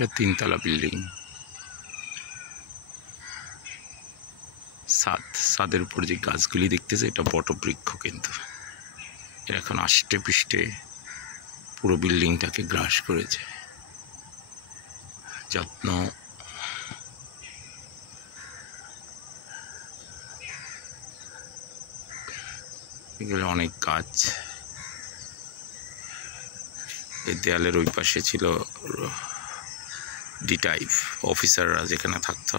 এটা 3 তলা বিল্ডিং। ছাদের উপর যে গাছগুলি দেখতেছে এটা বটবৃক্ষ, কিন্তু এর এখন আষ্টে পৃষ্ঠে পুরো বিল্ডিংটাকে গ্রাস করেছে। যত্ন এগুলো অনেক গাছ। এই দেয়ালের ওই পাশে ছিল ডিটাইভ অফিসাররা যেখানে থাকতো,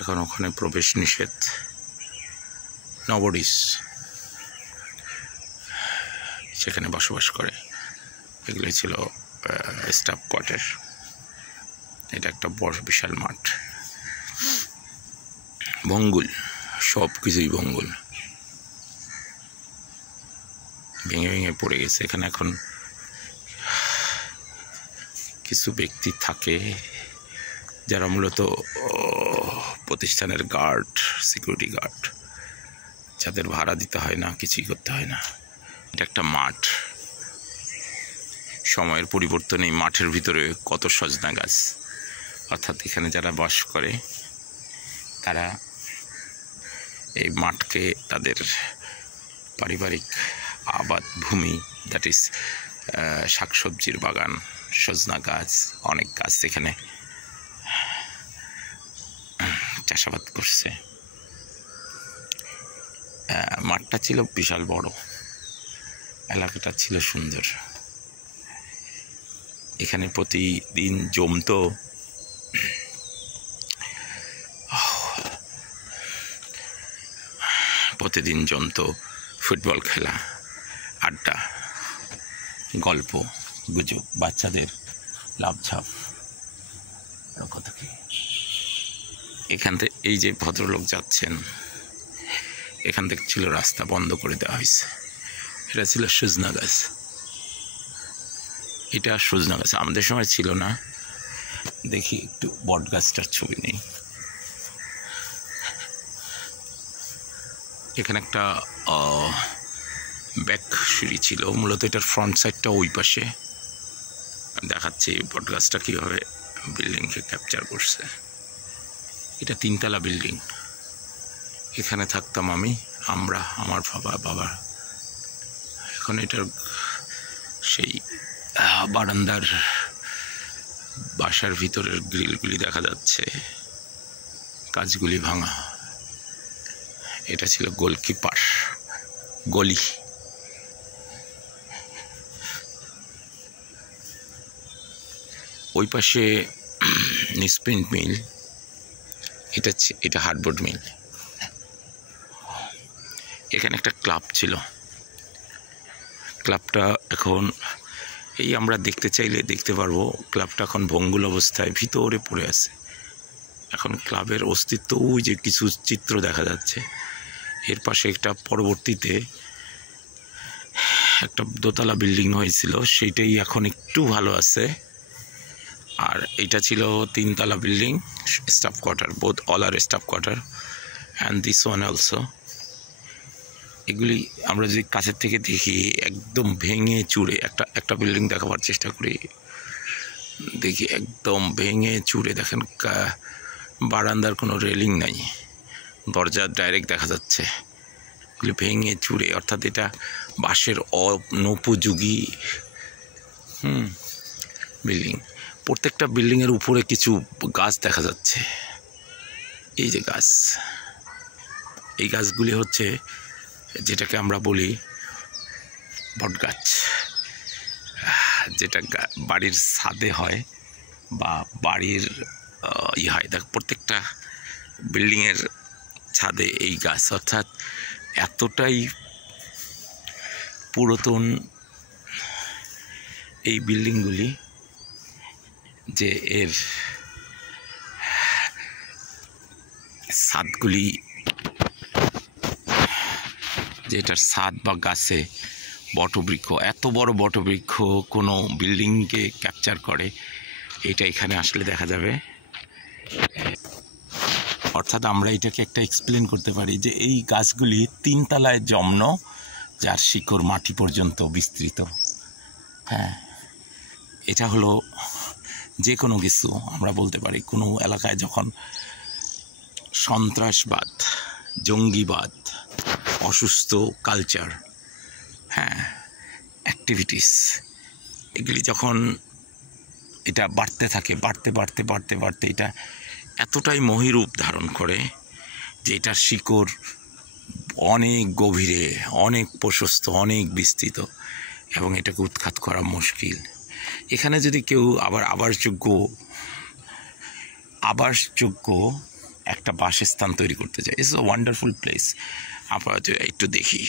এখন ওখানে প্রবেশ নিষেধ। নবডিস সেখানে বসবাস করে। এগুলো ছিল স্টাফ কোয়ার্টার। এটা একটা বড় বিশাল মাঠ। ভঙ্গুল, সব কিছুই ভঙ্গুল, ভেঙে ভেঙে পড়ে গেছে। এখানে এখন কিছু ব্যক্তি থাকে যারা মূলত প্রতিষ্ঠানের গার্ড, সিকিউরিটি গার্ড, যাদের ভাড়া দিতে হয় না, কিছুই করতে হয় না। এটা একটা মাঠ। সময়ের পরিবর্তনে এই মাঠের ভিতরে কত সজনা গাছ, অর্থাৎ এখানে যারা বাস করে তারা এই মাঠকে তাদের পারিবারিক আবাদ ভূমি, দ্যাট ইজ শাকসবজির বাগান, সজনা গাছ, অনেক গাছ এখানে চাষাবাদ করছে। মাঠটা ছিল বিশাল বড়, এলাকাটা ছিল সুন্দর। এখানে প্রতিদিন জমতো ফুটবল খেলা, আড্ডা, গল্প গুজব, বাচ্চাদের লাফঝাপ, কত কি। এখান থেকে এই যে ভদ্রলোক যাচ্ছেন, এখান থেকে ছিল রাস্তা বন্ধ করে দেওয়া হয়েছে। এটা ছিল সজনা গাছ। এটা সজনা গাছ, আমাদের সময় ছিল না। দেখি একটু বট গাছটার ছবি নেই। এখানে একটা ব্যাক সিঁড়ি ছিল, মূলত এটার ফ্রন্ট সাইডটা ওই পাশে। দেখাচ্ছি বট গাছটা কীভাবে বিল্ডিংকে ক্যাপচার করছে। এটা 3 তলা বিল্ডিং। এখানে থাকতাম আমরা, আমার বাবা। এখন এটার সেই বারান্দার বাসার ভিতরের গ্রিলগুলি দেখা যাচ্ছে, কাজগুলি ভাঙা। এটা ছিল গোলকিপার গলি। ওই পাশে নিউজপ্রিন্ট মিল, এটা হার্ডবোর্ড মিল। এখানে একটা ক্লাব ছিল। ক্লাবটা এখন এই আমরা দেখতে চাইলে দেখতে পারবো, ক্লাবটা এখন ভঙ্গুল অবস্থায় ভিতরে পড়ে আছে। এখন ক্লাবের অস্তিত্ব ওই যে কিছু চিত্র দেখা যাচ্ছে। এর পাশে একটা পরবর্তীতে একটা দোতলা বিল্ডিং হয়েছিল, সেইটাই এখন একটু ভালো আছে। আর এটা ছিল 3 তলা building, staff quarter, both all our staff quarter and this one also. এগুলি আমরা যদি কাছের থেকে দেখি একদম ভেঙে চুরে, একটা বিল্ডিং দেখাবার চেষ্টা করি, দেখি একদম ভেঙে চুরে। দেখেন বারান্দার কোনো রেলিং নাই, দরজা ডাইরেক্ট দেখা যাচ্ছে। এগুলি ভেঙে চুরে, অর্থাৎ এটা বাঁশের অনুপযোগী বিল্ডিং। প্রত্যেকটা বিল্ডিংয়ের উপরে কিছু গাছ দেখা যাচ্ছে। এই যে গাছ, এই গাছগুলি হচ্ছে যেটাকে আমরা বলি বট গাছ, যেটা বাড়ির ছাদে হয় বা বাড়ির হয়। দেখ প্রত্যেকটা বিল্ডিংয়ের ছাদে এই গাছ, অর্থাৎ এতটাই পুরাতন এই বিল্ডিংগুলি যে এর ছাদগুলি, যেটার ছাদ বা গাছে বটবৃক্ষ, এত বড় বটবৃক্ষ কোনো বিল্ডিংকে ক্যাপচার করে, এটা এখানে আসলে দেখা যাবে। অর্থাৎ আমরা এটাকে একটা এক্সপ্লেন করতে পারি যে এই গাছগুলি 3 তলায় জন্ম, যার শিকড় মাটি পর্যন্ত বিস্তৃত। হ্যাঁ। এটা হলো যে কোনো কিছু আমরা বলতে পারি, কোনো এলাকায় যখন সন্ত্রাসবাদ, জঙ্গিবাদ, অসুস্থ কালচার, হ্যাঁ, অ্যাক্টিভিটিস, এগুলি যখন এটা বাড়তে থাকে, বাড়তে এটা এতটাই মহিরূপ ধারণ করে যে এটার শিকড় অনেক গভীরে, অনেক প্রশস্ত, অনেক বিস্তৃত, এবং এটাকে উৎখাত করা মুশকিল। এখানে যদি কেউ আবার আবাসযোগ্য একটা বাসস্থান তৈরি করতে চায়, ইটস আ ওয়ান্ডারফুল প্লেস। আমরা একটু দেখি,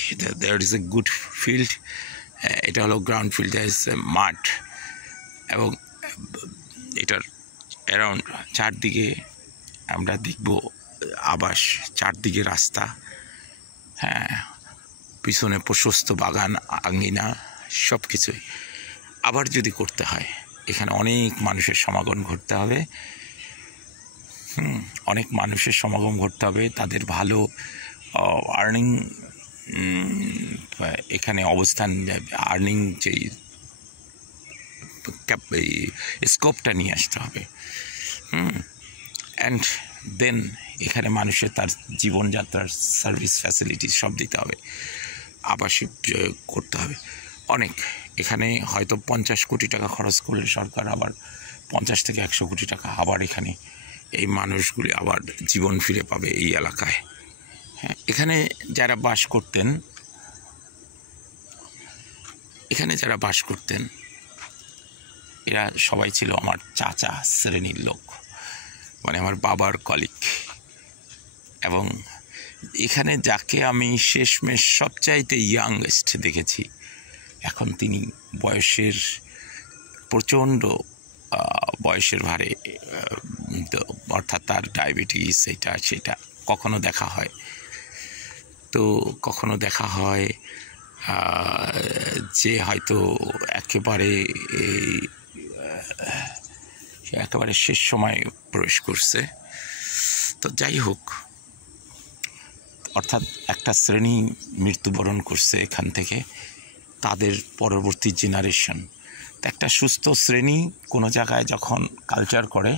there is a good field, এটা হলো ground field, there is a মাঠ, এবং এটার অ্যারাউন্ড চারদিকে আমরা দেখব আবাস, চারদিকে রাস্তা, হ্যাঁ, পিছনে প্রশস্ত বাগান, আঙিনা, সব কিছুই। আবার যদি করতে হয়, এখানে অনেক মানুষের সমাগম ঘটতে হবে, অনেক মানুষের সমাগম ঘটতে হবে, তাদের ভালো আর্নিং, এখানে অবস্থান, আর্নিং যেই স্কোপটা নিয়ে আসতে হবে, অ্যান্ড দেন এখানে মানুষের তার জীবনযাত্রার সার্ভিস ফ্যাসিলিটি সব দিতে হবে, আবাসিক করতে হবে অনেক। এখানে হয়তো 50 কোটি টাকা খরচ করলে সরকার আবার 50 থেকে 100 কোটি টাকা আবার এখানে এই মানুষগুলি আবার জীবন ফিরে পাবে এই এলাকায়। হ্যাঁ, এখানে যারা বাস করতেন এরা সবাই ছিল আমার চাচা শ্রেণীর লোক, মানে আমার বাবার কলিগ। এবং এখানে যাকে আমি শেষমেশ সবচাইতে ইয়াংয়েস্ট দেখেছি, এখন তিনি বয়সের প্রচণ্ড বয়সের ভারে, অর্থাৎ তার ডায়াবেটিস, এটা সেটা কখনো দেখা হয়, তো কখনো দেখা হয় যে হয়তো একেবারে শেষ সময় প্রবেশ করছে। তো যাই হোক, অর্থাৎ একটা শ্রেণী মৃত্যুবরণ করছে এখান থেকে, তাদের পরবর্তী জেনারেশন। একটা সুস্থ শ্রেণী কোনো জায়গায় যখন কালচার করে,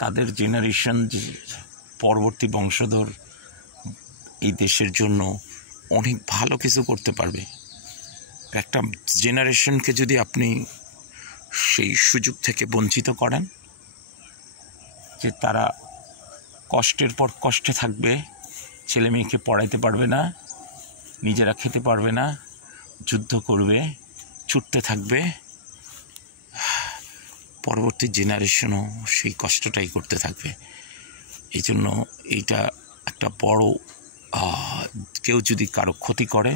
তাদের জেনারেশন, পরবর্তী বংশধর এই দেশের জন্য অনেক ভালো কিছু করতে পারবে। একটা জেনারেশনকে যদি আপনি সেই সুযোগ থেকে বঞ্চিত করেন, যে তারা কষ্টের পর কষ্টে থাকবে, ছেলে মেয়েকে পড়াইতে পারবে না, নিজেরা খেতে পারবে না, যুদ্ধ করবে, ছুটতে থাকবে, পরবর্তী জেনারেশনও সেই কষ্টটাই করতে থাকবে। এই জন্য এইটা একটা বড়, কেউ যদি কারো ক্ষতি করে,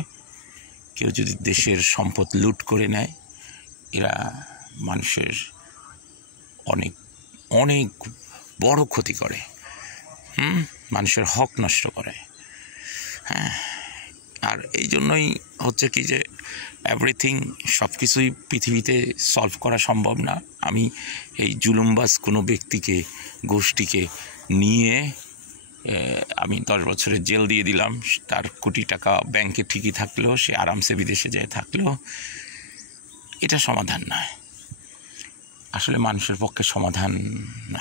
কেউ যদি দেশের সম্পদ লুট করে নেয়, এরা মানুষের অনেক অনেক বড় ক্ষতি করে, মানুষের হক নষ্ট করে। হ্যাঁ, আর এই জন্যই হচ্ছে কি যে এভরিথিং, সব কিছুই পৃথিবীতে সলভ করা সম্ভব না। আমি এই জুলুমবাজ কোনো ব্যক্তিকে, গোষ্ঠীকে নিয়ে আমি 10 বছরের জেল দিয়ে দিলাম, তার কোটি টাকা ব্যাংকে ঠিকই থাকলেও, সে আরামসে বিদেশে যায় থাকলেও, এটা সমাধান নয়। আসলে মানুষের পক্ষে সমাধান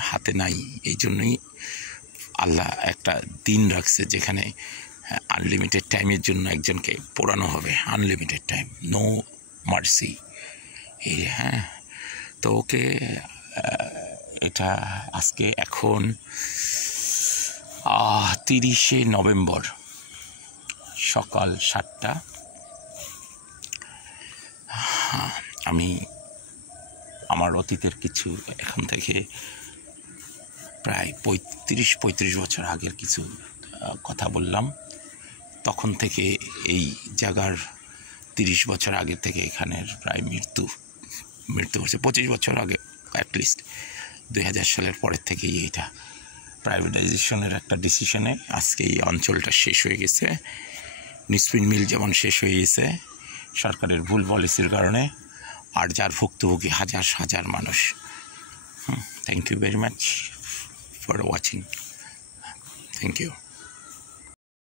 হাতে নাই। এই জন্যই আল্লাহ একটা দিন রাখছে যেখানে আনলিমিটেড টাইমের জন্য একজনকে পোড়ানো হবে, আনলিমিটেড টাইম, নো মার্সি। এই হ্যাঁ, তো ওকে, এটা আজকে এখন 30শে নভেম্বর সকাল 7টা। আমি আমার অতীতের কিছু, এখন থেকে প্রায় 35 বছর আগের কিছু কথা বললাম। তখন থেকে এই জায়গার 30 বছর আগে থেকে এখানের প্রায় মৃত্যু হচ্ছে 25 বছর আগে, অ্যাটলিস্ট 2000 সালের পরের থেকেই এইটা প্রাইভেটাইজেশনের একটা ডিসিশনে আজকে এই অঞ্চলটা শেষ হয়ে গেছে। নিউজপ্রিন্ট মিল যেমন শেষ হয়ে গেছে সরকারের ভুল পলিসির কারণে, আর যার ভুক্তভোগী হাজার হাজার মানুষ। Thank you very much for watching. Thank you.